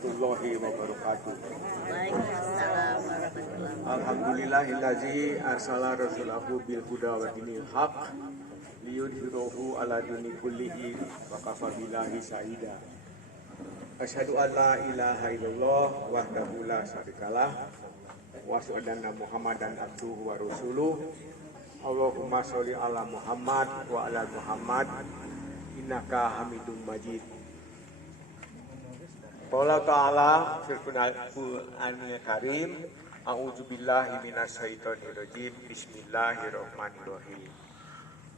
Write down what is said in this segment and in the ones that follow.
warahmatullahi wabarakatuh. Waalaikumsalam warahmatullahi wabarakatuh. Alhamdulillahillazi arsala rasulahu bil huda wa dinil haq liyudhhirahu ala dini kullihi wa kafa billahi syahida. Asyhadu an la ilaha illallah wahdahu la syarikalah wa asyhadu anna Muhammadan abduhu wa rasuluh. Allahumma sholli ala Muhammad wa ala Muhammad innaka Hamidum Majid. Qala ta'ala fil Qur'anil Karim, a'udzu billahi minasyaitonir rajim. Bismillahirrahmanirrahim.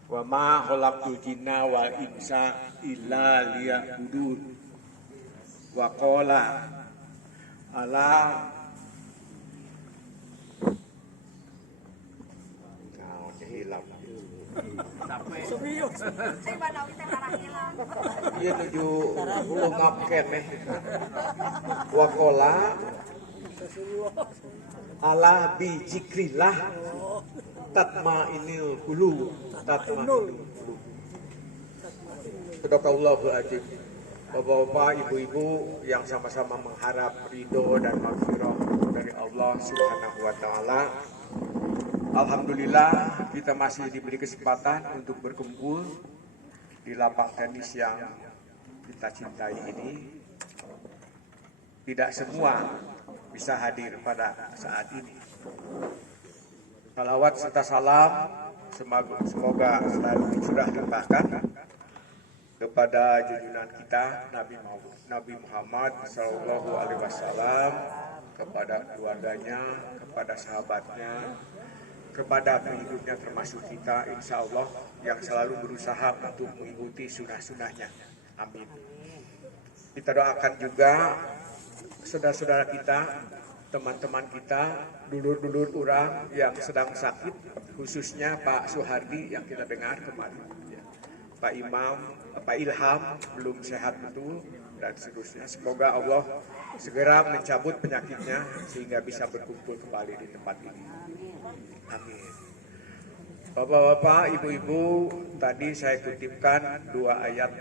Wa ma khalaqtul jinna wal insa illa liya'budun. Wa qala ala hilang. Iya 70 ngapken wakola ala bijikrillah tatmainil qulub. Sadaqallahul azim. Bapak-bapak, ibu-ibu yang sama-sama mengharap ridho dan maghfirah dari Allah Subhanahu wa taala. Alhamdulillah kita masih diberi kesempatan untuk berkumpul di lapang tenis yang kita cintai ini. Tidak semua bisa hadir pada saat ini. Salawat serta salam semoga selalu dicurah limpahkan kepada junjungan kita Nabi Muhammad SAW, kepada keluarganya, kepada sahabatnya, kepada pengikutnya termasuk kita, insya Allah yang selalu berusaha untuk mengikuti sunnah-sunnahnya. Amin. Kita doakan juga saudara-saudara kita, teman-teman kita, dulur-dulur orang yang sedang sakit, khususnya Pak Suhardi yang kita dengar kemarin, Pak Imam, Pak Ilham belum sehat betul, dan seterusnya. Semoga Allah segera mencabut penyakitnya sehingga bisa berkumpul kembali di tempat ini. Amin. Bapak-bapak, ibu-ibu, tadi saya kutipkan dua ayat.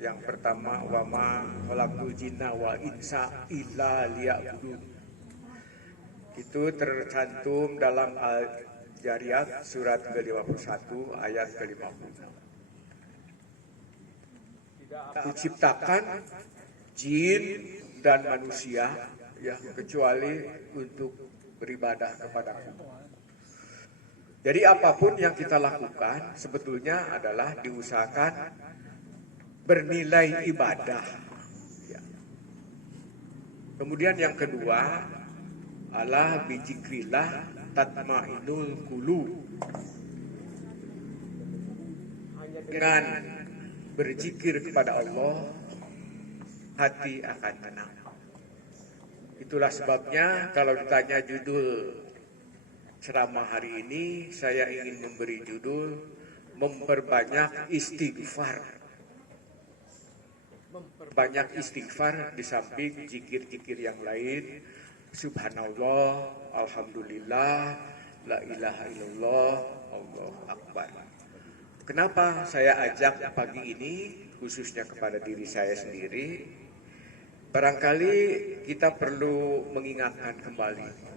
Yang pertama, wa ma khalaqtul jinna wal insa illa liya'budun. Itu tercantum dalam Al-Jariyat surat ke-51 ayat ke-56. Diciptakan jin dan manusia ya kecuali untuk beribadah kepadaku. Jadi apapun yang kita lakukan sebetulnya adalah diusahakan bernilai ibadah. Ya. Kemudian yang kedua, ala bijikrillah tatmainul qulub. Dengan berzikir kepada Allah, hati akan tenang. Itulah sebabnya kalau ditanya judul ceramah hari ini, saya ingin memberi judul memperbanyak istighfar. Memperbanyak istighfar di samping zikir-zikir yang lain. Subhanallah, alhamdulillah, la ilaha illallah, Allahu akbar. Kenapa saya ajak pagi ini khususnya kepada diri saya sendiri? Barangkali kita perlu mengingatkan kembali.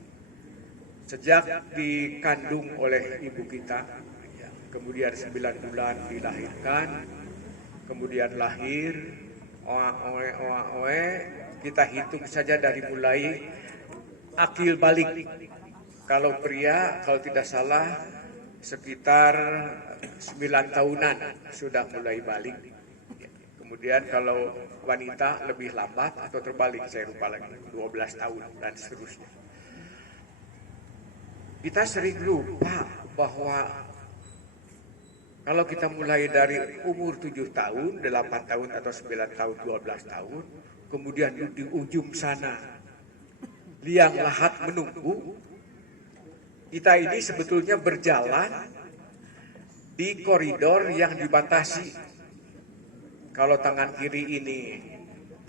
Sejak dikandung oleh ibu kita, kemudian 9 bulan dilahirkan, kemudian lahir, kita hitung saja dari mulai akil balik. Kalau pria, kalau tidak salah, sekitar 9 tahunan sudah mulai balik. Kemudian kalau wanita lebih lambat atau terbalik, saya lupa lagi, 12 tahun dan seterusnya. Kita sering lupa bahwa kalau kita mulai dari umur 7 tahun, 8 tahun atau 9 tahun, 12 tahun, kemudian di ujung sana liang lahat menunggu, kita ini sebetulnya berjalan di koridor yang dibatasi. Kalau tangan kiri ini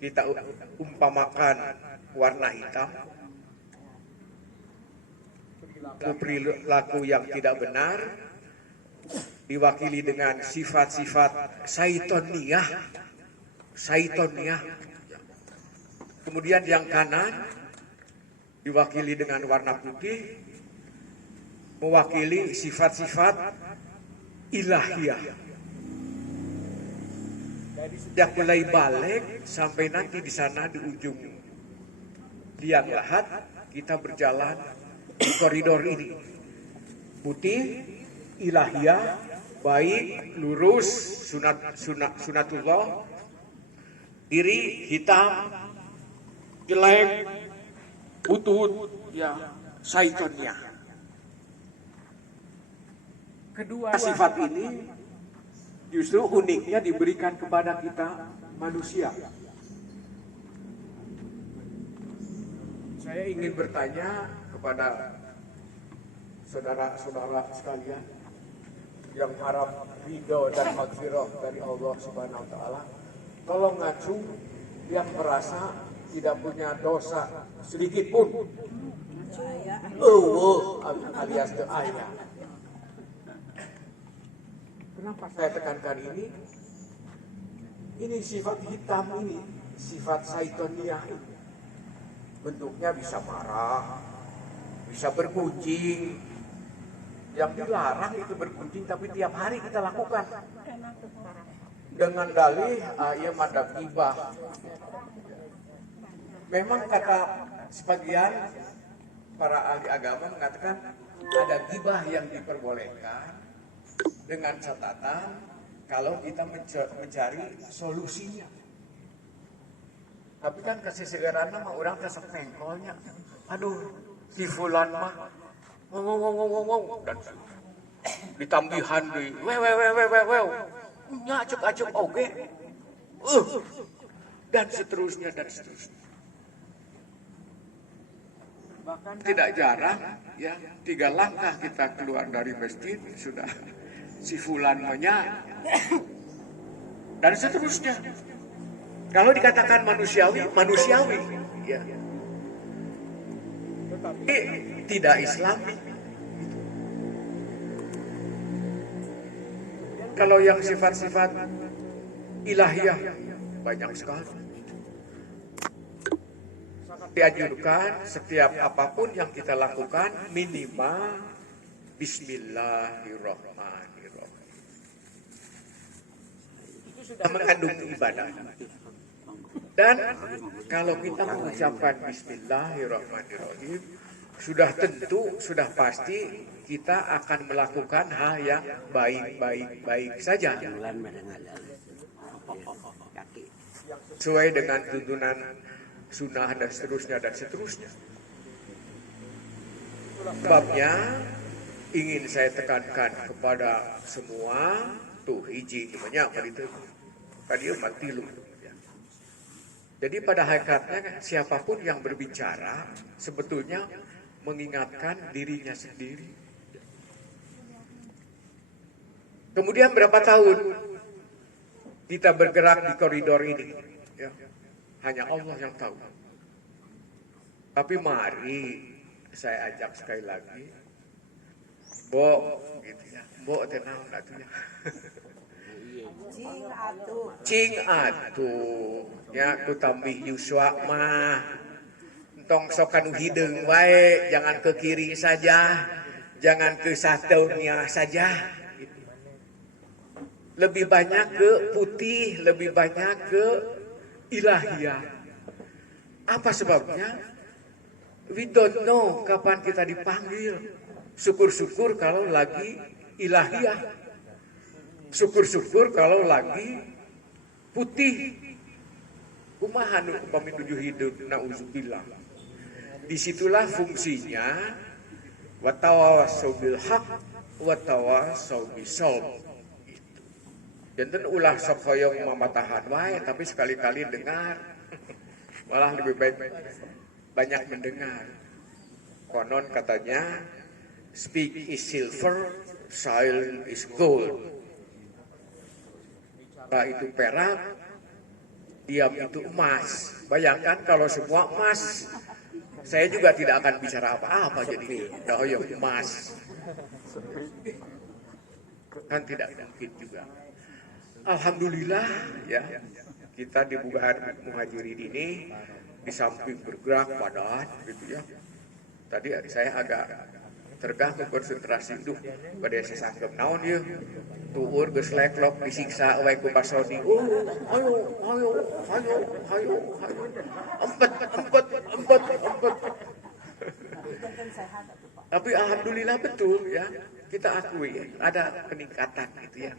kita umpamakan warna hitam, perilaku yang tidak benar, diwakili dengan sifat-sifat syaitoniyah. Kemudian yang kanan diwakili dengan warna putih, mewakili sifat-sifat ilahiyah. Dari sejak mulai balik sampai nanti di sana di ujung liang lahat, kita berjalan di koridor ini. Putih, ilahiyah, baik, lurus, sunatullah. Kiri hitam, jelek, butut, ya, syaitonnya. Kedua sifat ini justru uniknya diberikan kepada kita manusia. Saya ingin bertanya kepada saudara-saudara sekalian yang harap ridho dan maghfirah dari Allah Subhanahu wa taala. Tolong ngacung yang merasa tidak punya dosa sedikit pun. Alias ayah. Kenapa saya tekankan ini? Ini sifat hitam ini, sifat syaitoniyah ini. Bentuknya bisa marah, bisa berkucing. Yang dilarang itu berkucing, tapi tiap hari kita lakukan. Dengan dalih, ia madak gibah. Memang kata sebagian para ahli agama mengatakan ada gibah yang diperbolehkan dengan catatan kalau kita mencari solusinya. Tapi kan kesesegeran mah orang kesek pengkolnya. Aduh, si fulan mah ngomong dan ditambihan di wew nyacuk-acuk oge. Dan seterusnya. Bahkan tidak jarang ya 3 langkah kita keluar dari masjid sudah si fulan menya dan seterusnya. Kalau dikatakan manusiawi ya. Tetapi tidak islami. Kalau yang sifat-sifat ilahiyah banyak sekali. Dianjurkan setiap apapun yang kita lakukan minimal Bismillahirrahmanirrahim. Itu sudah mengandung ibadah. Dan kalau kita mengucapkan Bismillahirrahmanirrahim, sudah tentu, sudah pasti kita akan melakukan hal yang baik saja. Sesuai dengan tuntunan sunnah dan seterusnya. Sebabnya ingin saya tekankan kepada semua tuh hiji banyak itu tadi mati lu. Jadi pada hakikatnya siapapun yang berbicara sebetulnya mengingatkan dirinya sendiri. Kemudian berapa tahun kita bergerak di koridor ini? Ya, hanya Allah yang tahu. Tapi mari saya ajak sekali lagi, Bo, gitu ya, Bo tenang atuh ya. Cing atuh, ya kutambih Yuswa mah, entong sokan hideung wae, jangan ke kiri saja, jangan ke satunya saja. Lebih banyak ke putih, lebih banyak ke ilahiyah. Apa sebabnya? We don't know kapan kita dipanggil. Syukur-syukur kalau lagi ilahiyah. Syukur-syukur kalau lagi putih. Kumaha nu upami nuju hidup, nauzubillah. Disitulah fungsinya wa tawassaw bil haq wa tawassaw bisawm. Janten ulah sok hoyong mamatahan wae, tapi sekali-kali dengar. Malah lebih baik banyak mendengar. Konon katanya, speak is silver, silent is gold. Bicara itu perak, diam itu emas. Bayangkan kalau semua emas, saya juga tidak akan bicara apa-apa jadi dah hoyong emas. Kan tidak mungkin juga. Alhamdulillah ya, kita di Bugahan Muhajirin ini di samping bergerak badan gitu ya. Tadi saya agak terganggu konsentrasi duh pada saya sangkem naon ya tuur geus leklok disiksa wae ku pasoni ayo empet tapi alhamdulillah betul ya kita akui ada peningkatan gitu ya.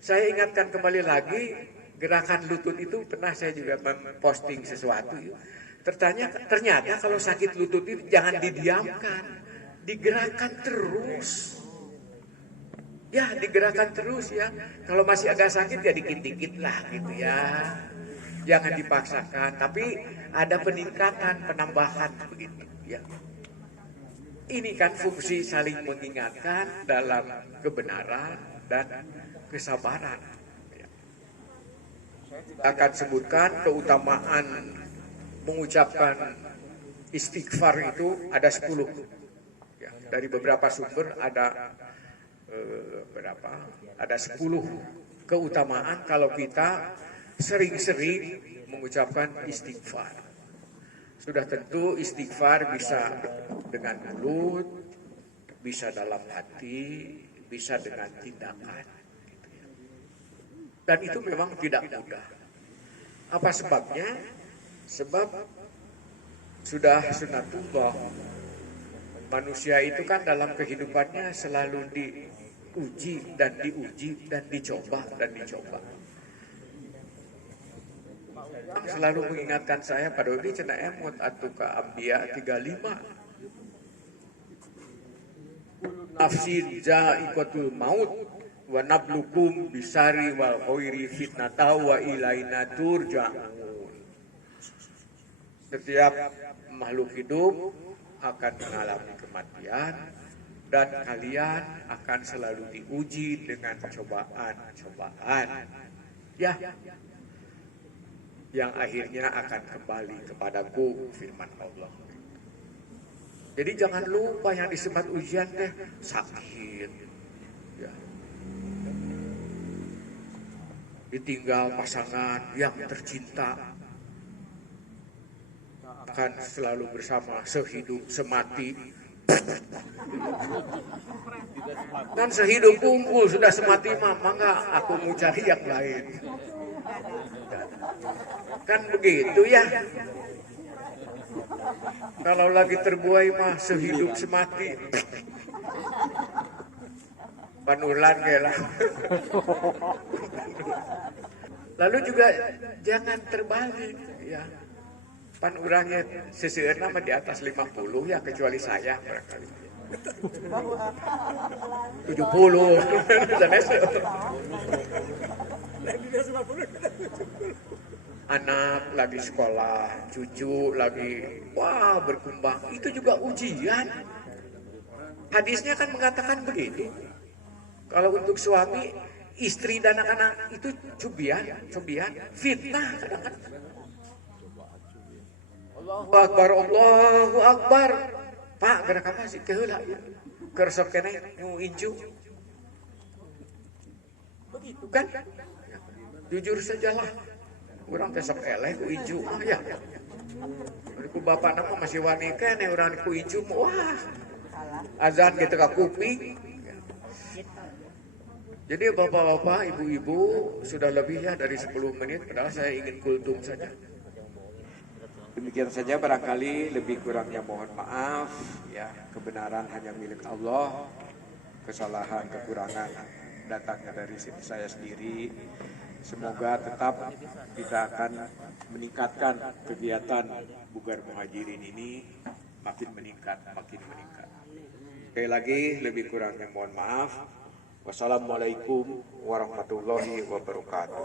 Saya ingatkan kembali lagi gerakan lutut itu pernah saya juga memposting sesuatu ya. Ternyata kalau sakit lutut itu jangan didiamkan, digerakkan terus. Ya, digerakkan terus ya. Kalau masih agak sakit ya dikit-dikit lah gitu ya. Jangan dipaksakan, tapi ada peningkatan, penambahan begitu ya. Ini kan fungsi saling mengingatkan dalam kebenaran dan kesabaran. Akan sebutkan keutamaan mengucapkan istighfar itu ada 10 ya, dari beberapa sumber ada ada 10 keutamaan kalau kita sering-sering mengucapkan istighfar. Sudah tentu istighfar bisa dengan mulut, bisa dalam hati, bisa dengan tindakan gitu ya. Dan itu memang tidak mudah. Apa sebabnya? Sebab sudah sunatullah, manusia itu kan dalam kehidupannya selalu diuji dan dicoba. Selalu mengingatkan saya pada ini cina emut atuka Ambiya 35. Nafsin za'iqatul maut wa nablukum bisari wal khairi fitnata wa ilaina turja'un. Setiap makhluk hidup akan mengalami kematian dan kalian akan selalu diuji dengan cobaan. Ya, yang akhirnya akan kembali kepadaku, firman Allah. Jadi jangan lupa yang disebut ujian teh sakit, ya. Ditinggal pasangan yang tercinta, akan selalu bersama sehidup semati. Dan sehidup kumpul sudah semati maka aku mau cari yang lain. Kan begitu ya. Kalau lagi terbuai mah sehidup semati. Panulan lah. Lalu juga jangan terbalik ya. Pan urangnya seseueur nama di atas 50 ya kecuali saya barangkali. 70. Anak lagi sekolah, cucu lagi wah berkembang, itu juga ujian. Hadisnya kan mengatakan begitu. Kalau untuk suami, istri dan anak-anak itu cobian, fitnah kadang-kadang. Allahu Akbar. Pak, gerak apa sih keheula ya? Kersok keneh nu inju. Begitu kan? Jujur sajalah. Urang teh sok eleh ku inju mah ya. Ku bapak nama masih wani keneh urang ku inju mah wah. Azan gitu ka kuping. Jadi bapak-bapak, ibu-ibu sudah lebih ya dari 10 menit padahal saya ingin kultum saja. Demikian saja barangkali lebih kurangnya mohon maaf ya, kebenaran hanya milik Allah, kesalahan kekurangan datangnya dari saya sendiri. Semoga tetap kita akan meningkatkan kegiatan Bugar Muhajirin ini makin meningkat. Sekali lagi lebih kurangnya mohon maaf. Wassalamualaikum warahmatullahi wabarakatuh.